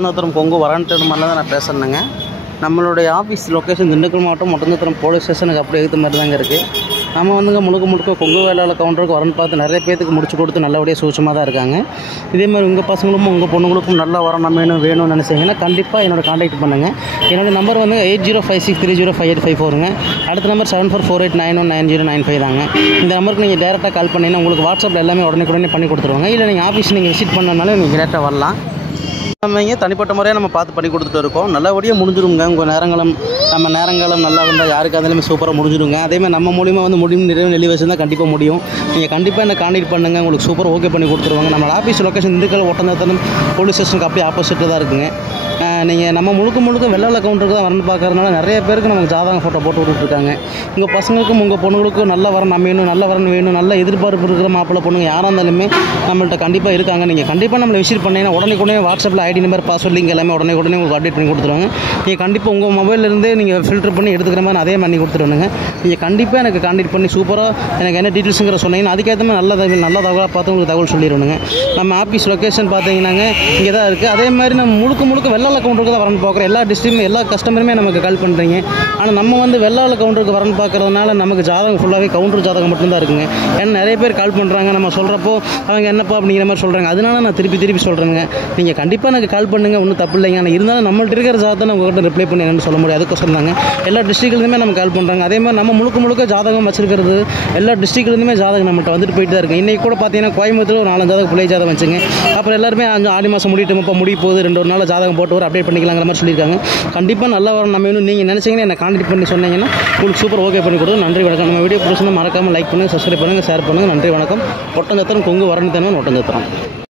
ஒட்டஞ்சத்திரம் கொங்கு வரன்ட்டு மாதிரிலாம் தான் நான் பேசுகிறேங்க. நம்மளுடைய ஆஃபீஸ் லொக்கேஷன் திண்டுக்கல் மாவட்டம் ஒட்டஞ்சத்திரம் போலீஸ் ஸ்டேஷனுக்கு அப்படியே எடுத்த மாதிரி தாங்க இருக்குது. நம்ம வந்துங்க முழுக்க கொங்கு வேளாளர் கவுண்டருக்கு வரன்னு பார்த்து நிறைய பேருக்கு முடிச்சு கொடுத்து நல்லபடியாக சூட்சமாக தான் இருக்காங்க. இதேமாதிரி உங்கள் பசங்களும் உங்கள் பொண்ணுங்களுக்கும் நல்லா வரணும் வேணும்னு நினச்சிங்கன்னா கண்டிப்பாக என்னோட காண்டாக்ட் பண்ணுங்கள். என்னோடய நம்பர் வந்து 8056305854ங்க. அடுத்த நம்பர் 7448919095 தாங்க. இந்த நம்பருக்கு நீங்கள் டேரெக்டாக கால் பண்ணிங்கன்னா உங்களுக்கு வாட்ஸ்அப்பில் எல்லாமே உடனே பண்ணி கொடுத்துருவாங்க. இல்லை நீங்கள் ஆஃபீஸ் நீங்கள் விசிட் பண்ணனாலும் நீங்கள் டேரெக்டாக வரலாம். நம்ம இங்கே தனிப்பட்ட முறையாக நம்ம பார்த்து பண்ணி கொடுத்துட்டு இருக்கோம். நல்லபடியாக முடிஞ்சிடுங்க. உங்கள் நேரங்காலம் நல்லா இருந்தால் யாருக்கு இருந்தாலுமே சூப்பராக முடிஞ்சிடுங்க. அதேமாதிரி நம்ம மூலிமா வந்து நிறைய நெல்லி வச்சுருந்தால் கண்டிப்பாக முடியும். நீங்கள் கண்டிப்பாக என்ன காண்டாக்ட் பண்ணுங்கள். உங்களுக்கு சூப்பர் ஓகே பண்ணி கொடுத்துருவாங்க. நம்ம office location Dindigul Oddanchatram police ஸ்டேஷனுக்கு அப்படியே ஆப்போசிட்டில் தான் இருக்குங்க. நீங்கள் நம்ம முழுக்க வெள்ளாளர் கவுண்டருக்கு தான் வரணும் பார்க்கறதுனால நிறைய பேருக்கு நமக்கு ஜாதகம் ஃபோட்டோ போட்டு விட்டுருக்காங்க. உங்கள் பசங்களுக்கும் உங்கள் பொண்ணுங்களுக்கும் நல்ல வரணும் நல்ல வரணும் வேணும், நல்ல எதிர்பார்ப்பு இருக்கிற மாப்பிள்ளை பொண்ணுங்க யாராக இருந்தாலுமே நம்மள்ட்ட கண்டிப்பாக இருக்காங்க. நீங்கள் கண்டிப்பாக நம்மளை விசிட் பண்ணிங்கன்னா உடனே வாட்ஸ்அப்பில் ஐடி நம்பர் பாஸ்வேர்ட் லிங்க் எல்லாமே உடனே உங்களுக்கு அப்டேட் பண்ணி கொடுத்துருவாங்க. நீங்கள் கண்டிப்பாக உங்கள் மொபைல்லேருந்தே நீங்கள் ஃபில்டர் பண்ணி எடுத்துக்கிற மாதிரி அதே பண்ணி கொடுத்துருவாங்க. நீங்கள் கண்டிப்பாக எனக்கு காண்டாக்ட் பண்ணி சூப்பராக எனக்கு என்ன டீட்டெயில்ஸுங்கிற சொன்னீங்கன்னா அதுக்கேற்ற மாதிரி நல்ல தகவலாக பார்த்து உங்களுக்கு தகவல் சொல்லிடுவாங்க. நம்ம ஆஃபீஸ் லொக்கேஷன் பார்த்தீங்கன்னாங்க இங்கே தான் இருக்குது. அதே மாதிரி நம்ம முழுக்க வெள்ளாளர் கவுண்டருக்கு தான் வரணும் பார்க்குறோம். எல்லா டிஸ்ட்ரிக்டும் எல்லா கஸ்டமருமே நமக்கு கால் பண்ணுறீங்க. ஆனால் நம்ம வந்து வெள்ளாளர் கவுண்டருக்கு வரணும் பார்க்குறதுனால நமக்கு ஜாதகம் ஃபுல்லாகவே கவுண்டர் ஜாதகம் மட்டும்தான் இருக்குங்க. ஏன்னா நிறைய பேர் கால் பண்ணுறாங்க. நம்ம சொல்கிறப்போ அவங்க என்னப்பா அப்படிங்கிற மாதிரி சொல்கிறாங்க. அதனால நான் திருப்பி சொல்கிறேங்க. நீங்கள் கண்டிப்பாக எனக்கு கால் பண்ணுங்கள், ஒன்றும் தப்பு இல்லைங்க. ஆனால் இருந்தாலும் நம்மள்ட்ட இருக்கிற ஜாதகத்தை நம்ம உங்கள்கிட்ட ரிப்ளை பண்ணி என்னென்னு சொல்ல முடியாது. அதுக்கோசரம் தாங்க எல்லா டிஸ்ட்ரிக்ட்லேருந்துமே நம்ம கால் பண்ணுறாங்க. அதே மாதிரி நம்ம முழுக்க ஜாதகம் வச்சிருக்கிறது எல்லா டிஸ்ட்ரிக்ட்லேருந்துமே ஜாதகம் நம்மள்ட்ட வந்துட்டு போயிட்டு தான் இருக்குது. இன்றைக்கி கூட பார்த்தீங்கன்னா கோயம்புத்தூர் ஒரு 4 ஜாதகம் பிள்ளை ஜாதகம் வச்சுங்க. அப்புறம் எல்லாருமே ஆடி மாதம் முடிட்டு முடிய போகுது 2 நாள் ஜாதகம் போட்டு ஒரு அப்டேட் பண்ணிக்கலாங்கிற மாதிரி சொல்லியிருக்காங்க. கண்டிப்பாக நல்லா வரும். நம்ம இன்னும் நீங்கள் நினச்சிங்கன்னா என்ன காண்டாக்ட் பண்ணி சொன்னீங்கன்னா உங்களுக்கு சூப்பர் ஓகே பண்ணி கொடுக்கும். நன்றி வணக்கம். நம்ம வீடியோ பிடிச்சிருந்தா மறக்காமல் லைக் பண்ணுங்கள், சப்ஸ்கிரைப் பண்ணுங்கள், ஷேர் பண்ணுங்கள். நன்றி வணக்கம். ஒட்டஞ்சத்திரம் கொங்கு வரணித்தனம் ஒட்டஞ்சத்திரம்.